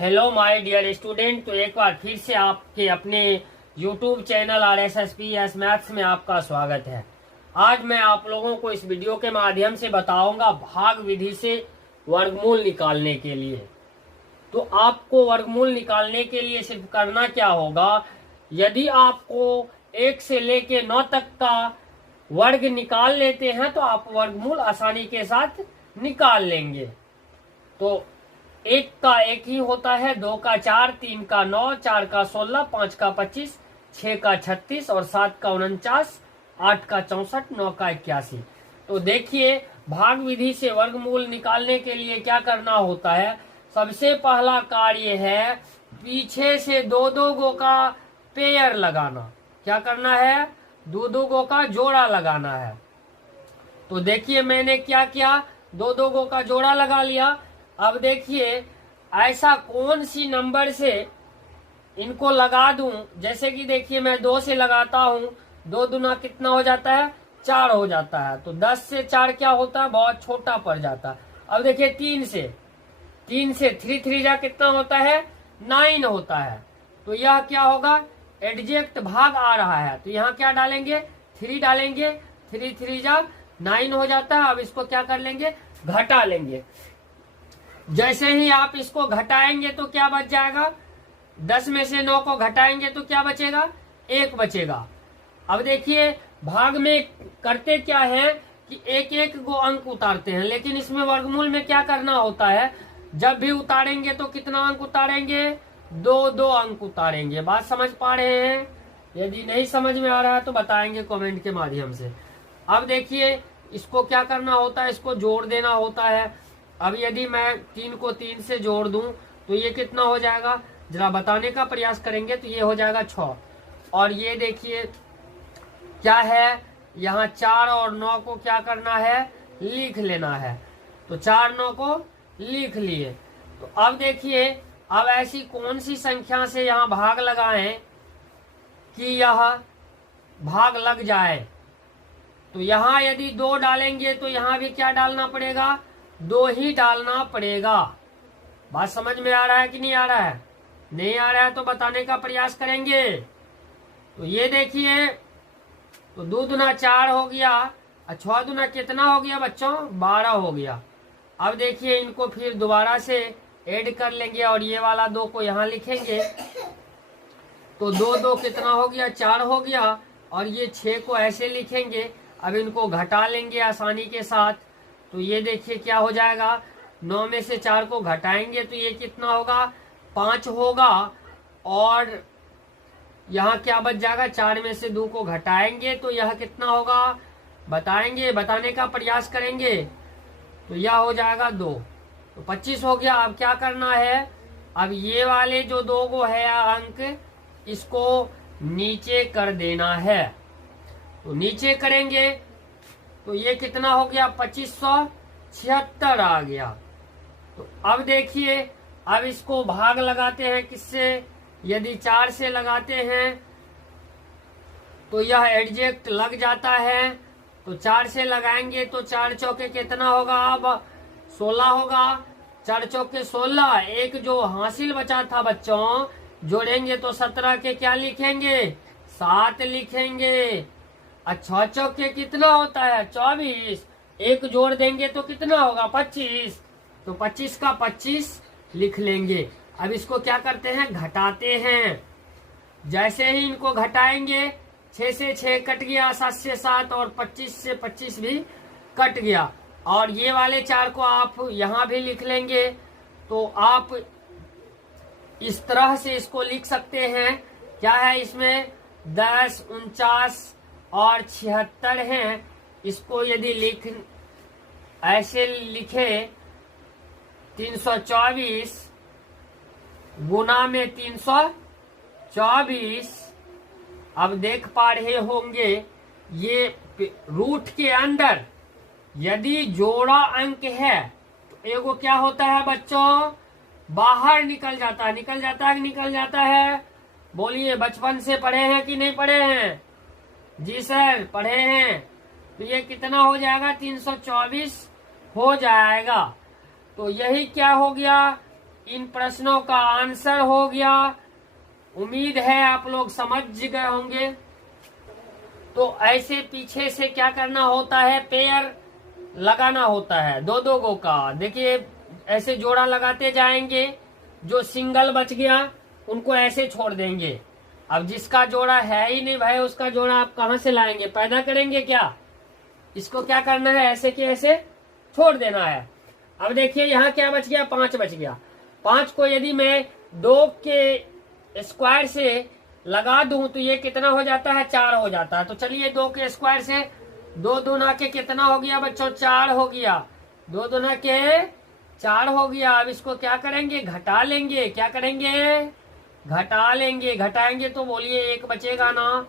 Hello my dear student. तो एक बार फिर से आपके अपने यूट्यूब चैनल RSSPS मैथ्स में आपका स्वागत है। आज मैं आप लोगों को इस वीडियो के माध्यम से बताऊंगा भाग विधि से वर्गमूल निकालने के लिए। तो आपको वर्गमूल निकालने के लिए सिर्फ करना क्या होगा, यदि आपको 1 से लेके 9 तक का वर्ग निकाल लेते हैं तो आप वर्गमूल आसानी के साथ निकाल लेंगे। तो 1 का 1 ही होता है, 2 का 4, 3 का 9, 4 का 16, 5 का 25, 6 का 36 और 7 का 49, 8 का 64, 9 का 81। तो देखिए भाग विधि से वर्गमूल निकालने के लिए क्या करना होता है। सबसे पहला कार्य है पीछे से दो दो गो का पेयर लगाना। क्या करना है? दो दो गो का जोड़ा लगाना है। तो देखिए मैंने क्या किया, दो दो गो का जोड़ा लगा लिया। अब देखिए ऐसा कौन सी नंबर से इनको लगा दूं, जैसे कि देखिए मैं 2 से लगाता हूं, 2 दूना कितना हो जाता है? 4 हो जाता है। तो 10 से 4 क्या होता है? बहुत छोटा पड़ जाता है। अब देखिए 3 से 3 3 जा कितना होता है? 9 होता है। तो यह क्या होगा? एडजेक्ट भाग आ रहा है। तो यहाँ क्या डालेंगे? 3 डालेंगे। 3 3 जा 9 हो जाता है। अब इसको क्या कर लेंगे? घटा लेंगे। जैसे ही आप इसको घटाएंगे तो क्या बच जाएगा? 10 में से 9 को घटाएंगे तो क्या बचेगा? 1 बचेगा। अब देखिए भाग में करते क्या है कि एक एक गो अंक उतारते हैं, लेकिन इसमें वर्गमूल में क्या करना होता है, जब भी उतारेंगे तो कितना अंक उतारेंगे? 2 2 अंक उतारेंगे। बात समझ पा रहे हैं? यदि नहीं समझ में आ रहा है तो बताएंगे कमेंट के माध्यम से। अब देखिए इसको क्या करना होता है, इसको जोड़ देना होता है। अब यदि मैं 3 को 3 से जोड़ दूं तो ये कितना हो जाएगा? जरा बताने का प्रयास करेंगे तो ये हो जाएगा 6। और ये देखिए क्या है, यहाँ 4 और 9 को क्या करना है? लिख लेना है। तो 4 9 को लिख लिए। तो अब देखिए अब ऐसी कौन सी संख्या से यहाँ भाग लगाएं कि यह भाग लग जाए। तो यहाँ यदि 2 डालेंगे तो यहाँ भी क्या डालना पड़ेगा? 2 ही डालना पड़ेगा। बात समझ में आ रहा है कि नहीं आ रहा है? नहीं आ रहा है तो बताने का प्रयास करेंगे। तो ये देखिए, तो 2 दूना 4 हो गया और 6 दूना कितना हो गया बच्चों? 12 हो गया। अब देखिए इनको फिर दोबारा से ऐड कर लेंगे और ये वाला 2 को यहाँ लिखेंगे। तो 2 2 कितना हो गया? 4 हो गया। और ये 6 को ऐसे लिखेंगे। अब इनको घटा लेंगे आसानी के साथ। तो ये देखिए क्या हो जाएगा, 9 में से 4 को घटाएंगे तो ये कितना होगा? 5 होगा। और यहाँ क्या बच जाएगा? 4 में से 2 को घटाएंगे तो यह कितना होगा? बताएंगे, बताने का प्रयास करेंगे। तो यह हो जाएगा 2। तो 25 हो गया। अब क्या करना है, अब ये वाले जो 2 गो है अंक, इसको नीचे कर देना है। तो नीचे करेंगे तो ये कितना हो गया? 2576 आ गया। तो अब देखिए अब इसको भाग लगाते हैं किससे? यदि 4 से लगाते हैं तो यह एडजेक्ट लग जाता है। तो 4 से लगाएंगे तो 4 चौके कितना होगा? अब 16 होगा। 4 चौके 16। एक जो हासिल बचा था बच्चों, जोड़ेंगे तो 17 के क्या लिखेंगे? 7 लिखेंगे। अच्छा चौके कितना होता है? 24। एक जोड़ देंगे तो कितना होगा? 25। तो 25 का 25 लिख लेंगे। अब इसको क्या करते हैं? घटाते हैं। जैसे ही इनको घटाएंगे 6 से 6 कट गया, 7 से 7 और 25 से 25 भी कट गया। और ये वाले 4 को आप यहाँ भी लिख लेंगे। तो आप इस तरह से इसको लिख सकते हैं। क्या है इसमें? 10 49 और 76 हैं। इसको यदि ऐसे लिखे 324 गुना में 324। अब देख पा रहे होंगे ये रूट के अंदर यदि जोड़ा अंक है तो एगो क्या होता है बच्चों? बाहर निकल जाता है। निकल जाता है कि निकल जाता है? बोलिए, बचपन से पढ़े हैं कि नहीं पढ़े हैं? जी सर पढ़े हैं। तो ये कितना हो जाएगा? 324 हो जाएगा। तो यही क्या हो गया? इन प्रश्नों का आंसर हो गया। उम्मीद है आप लोग समझ गए होंगे। तो ऐसे पीछे से क्या करना होता है, पेयर लगाना होता है दो दो गो का। देखिए ऐसे जोड़ा लगाते जाएंगे, जो सिंगल बच गया उनको ऐसे छोड़ देंगे। अब जिसका जोड़ा है ही नहीं भाई, उसका जोड़ा आप कहां से लाएंगे, पैदा करेंगे क्या? इसको क्या करना है, ऐसे के ऐसे छोड़ देना है। अब देखिए यहाँ क्या बच गया, 5 बच गया। 5 को यदि मैं 2 के स्क्वायर से लगा दूं तो ये कितना हो जाता है, 4 हो जाता है। तो चलिए 2 के स्क्वायर से 2 दूना के कितना हो गया बच्चों, 4 हो गया। 2 दूना के 4 हो गया। अब इसको क्या करेंगे, घटा लेंगे। क्या करेंगे, घटा लेंगे। घटाएंगे तो बोलिए 1 बचेगा ना,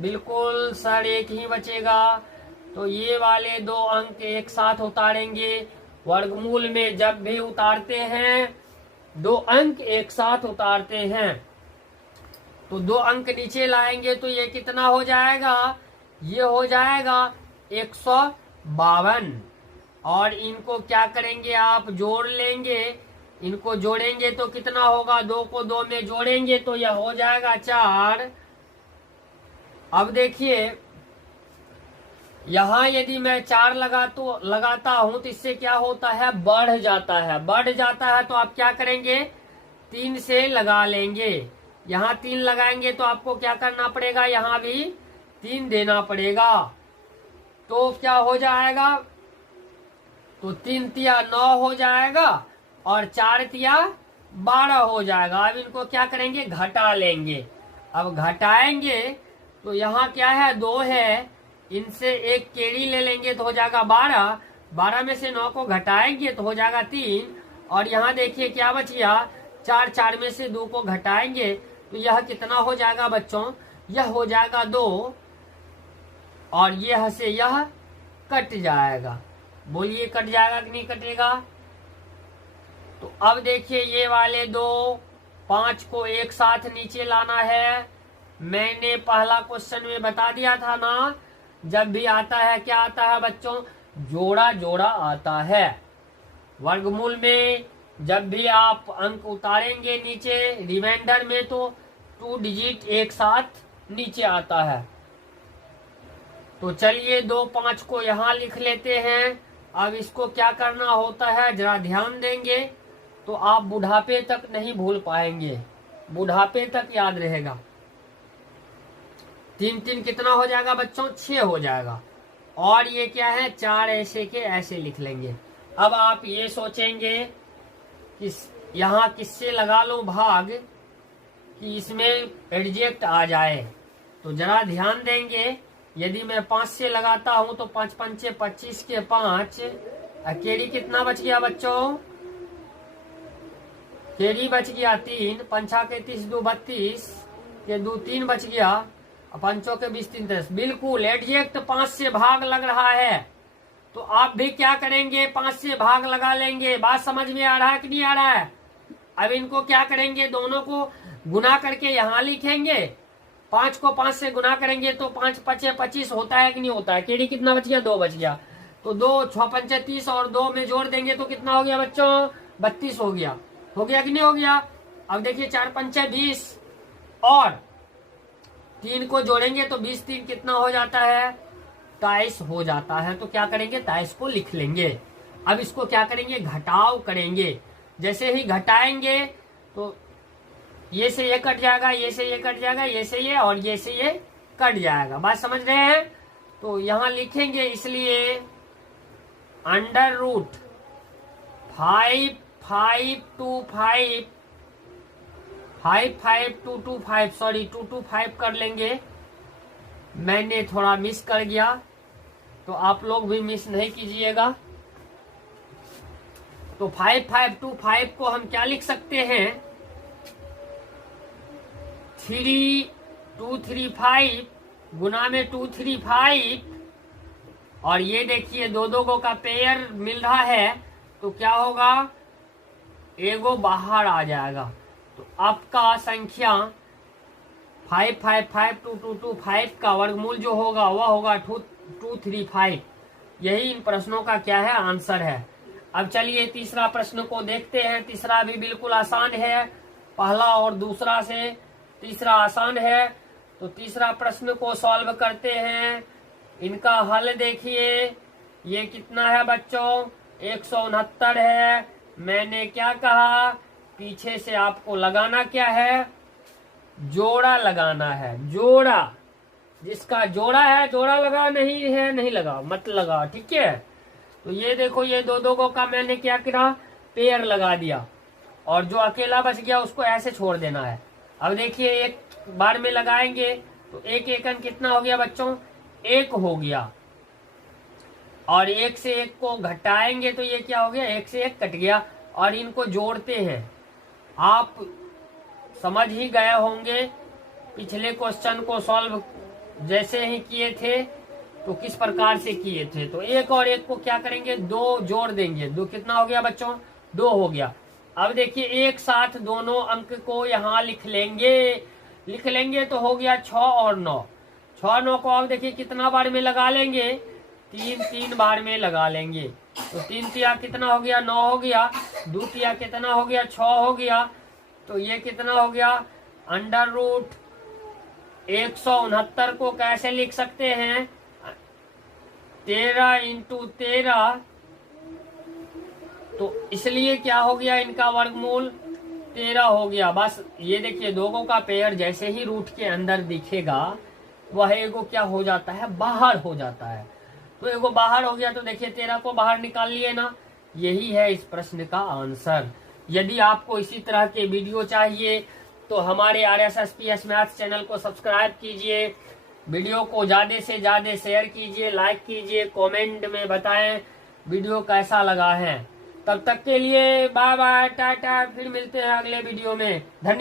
बिल्कुल सर 1 ही बचेगा। तो ये वाले 2 अंक एक साथ उतारेंगे। वर्गमूल में जब भी उतारते हैं 2 अंक एक साथ उतारते हैं, तो 2 अंक नीचे लाएंगे तो ये कितना हो जाएगा, ये हो जाएगा 152। और इनको क्या करेंगे, आप जोड़ लेंगे। इनको जोड़ेंगे तो कितना होगा, 2 को 2 में जोड़ेंगे तो यह हो जाएगा 4। अब देखिए यहाँ यदि मैं 4 लगाता हूं तो इससे क्या होता है, बढ़ जाता है। बढ़ जाता है तो आप क्या करेंगे, 3 से लगा लेंगे। यहाँ 3 लगाएंगे तो आपको क्या करना पड़ेगा, यहाँ भी 3 देना पड़ेगा। तो क्या हो जाएगा, तो 3 तिया 9 हो जाएगा और 4 तिया 12 हो जाएगा। अब इनको क्या करेंगे, घटा लेंगे। अब घटाएंगे तो यहाँ क्या है, 2 है, इनसे एक केड़ी ले लेंगे तो हो जाएगा 12। 12 में से 9 को घटाएंगे तो हो जाएगा 3। और यहाँ देखिए क्या बच गया, 4। 4 में से 2 को घटाएंगे तो यह कितना हो जाएगा बच्चों, यह हो जाएगा 2। और यह से यह कट जाएगा। बोलिए कट जाएगा कि नहीं कटेगा। तो अब देखिए ये वाले 2 5 को एक साथ नीचे लाना है। मैंने पहला क्वेश्चन में बता दिया था ना, जब भी आता है क्या आता है बच्चों, जोड़ा जोड़ा आता है। वर्गमूल में जब भी आप अंक उतारेंगे नीचे रिमाइंडर में तो 2 डिजिट एक साथ नीचे आता है। तो चलिए 2 5 को यहाँ लिख लेते हैं। अब इसको क्या करना होता है, जरा ध्यान देंगे तो आप बुढ़ापे तक नहीं भूल पाएंगे, बुढ़ापे तक याद रहेगा। 3 3 कितना हो जाएगा बच्चों, 6 हो जाएगा। और ये क्या है, 4 ऐसे के ऐसे लिख लेंगे। अब आप ये सोचेंगे कि यहाँ किससे लगा लो भाग कि इसमें एडजेक्ट आ जाए। तो जरा ध्यान देंगे, यदि मैं 5 से लगाता हूं तो 5 पंचे 25 के 5। केरी कितना बच गया बच्चों, केरी बच गया 3। पंछा के 30 2 32 के 2 3 बच गया। पंचों के 20 3 10। बिल्कुल एडजेक्ट 5 से भाग लग रहा है तो आप भी क्या करेंगे, 5 से भाग लगा लेंगे। बात समझ में आ रहा है कि नहीं आ रहा है। अब इनको क्या करेंगे, दोनों को गुना करके यहाँ लिखेंगे। 5 को 5 से गुना करेंगे तो 5 5 25 होता है कि नहीं होता है। केडी कितना बच गया, 2 बच गया। तो 2 6 पंचे 30 और 2 में जोड़ देंगे तो कितना हो गया बच्चों, 32 हो गया। हो गया कि नहीं हो गया। अब देखिए 4 पंचे 20 और 3 को जोड़ेंगे तो 20 3 कितना हो जाता है, 23 हो जाता है। तो क्या करेंगे, 23 को लिख लेंगे। अब इसको क्या करेंगे, घटाव करेंगे। जैसे ही घटाएंगे तो ये से ये कट जाएगा, ये से ये कट जाएगा, ये से ये और ये से ये कट जाएगा। बात समझ रहे हैं। तो यहाँ लिखेंगे, इसलिए अंडर रूट 5 5 2 5 5 5 2 2 5 सॉरी 2 2 5 कर लेंगे। मैंने थोड़ा मिस कर गया तो आप लोग भी मिस नहीं कीजिएगा। तो 5 5 2 5 को हम क्या लिख सकते हैं, 3 2 3 5 गुना में 2 3 5। और ये देखिए 2 2 का पेयर मिल रहा है तो क्या होगा, एगो बाहर आ जाएगा। तो आपका संख्या 5 5 5 2 2 2 5 का वर्गमूल जो होगा वह होगा 2 2 3 5। यही इन प्रश्नों का क्या है, आंसर है। अब चलिए तीसरा प्रश्न को देखते हैं। तीसरा भी बिल्कुल आसान है, पहला और दूसरा से तीसरा आसान है। तो तीसरा प्रश्न को सॉल्व करते हैं। इनका हल देखिए, ये कितना है बच्चों, 169 है। मैंने क्या कहा, पीछे से आपको लगाना क्या है, जोड़ा लगाना है। जोड़ा, जिसका जोड़ा है जोड़ा लगा, नहीं है नहीं लगा, मत लगा, ठीक है। तो ये देखो, ये दो दो को का मैंने क्या किया, पेयर लगा दिया, और जो अकेला बच गया उसको ऐसे छोड़ देना है। अब देखिए एक बार में लगाएंगे तो एक एकन कितना हो गया बच्चों, 1 हो गया, और 1 से 1 को घटाएंगे तो ये क्या हो गया, 1 से 1 कट गया। और इनको जोड़ते हैं, आप समझ ही गए होंगे पिछले क्वेश्चन को सॉल्व जैसे ही किए थे तो किस प्रकार से किए थे। तो 1 और 1 को क्या करेंगे, 2 जोड़ देंगे। 2 कितना हो गया बच्चों, 2 हो गया। अब देखिए एक साथ दोनों अंक को यहाँ लिख लेंगे तो हो गया 6 और 9। 6 9 को अब देखिए कितना बार में लगा लेंगे, 3 बार में लगा लेंगे। तो 3 तिया कितना हो गया, 9 हो गया। 2 तिया कितना हो गया, 6 हो गया। तो ये कितना हो गया, अंडर रूट 169 को कैसे लिख सकते हैं, 13 इंटू 13। तो इसलिए क्या हो गया, इनका वर्गमूल 13 हो गया। बस ये देखिए दोगों का पेयर जैसे ही रूट के अंदर दिखेगा वह एगो क्या हो जाता है, बाहर हो जाता है। तो एगो बाहर हो गया, तो देखिए 13 को बाहर निकाल लिए ना। यही है इस प्रश्न का आंसर। यदि आपको इसी तरह के वीडियो चाहिए तो हमारे RSSPS मैथ्स चैनल को सब्सक्राइब कीजिए, वीडियो को ज्यादा से ज्यादा शेयर कीजिए, लाइक कीजिए, कमेंट में बताएं वीडियो कैसा लगा है। तब तक के लिए बाय बाय, टाटा, फिर मिलते हैं अगले वीडियो में। धन्यवाद।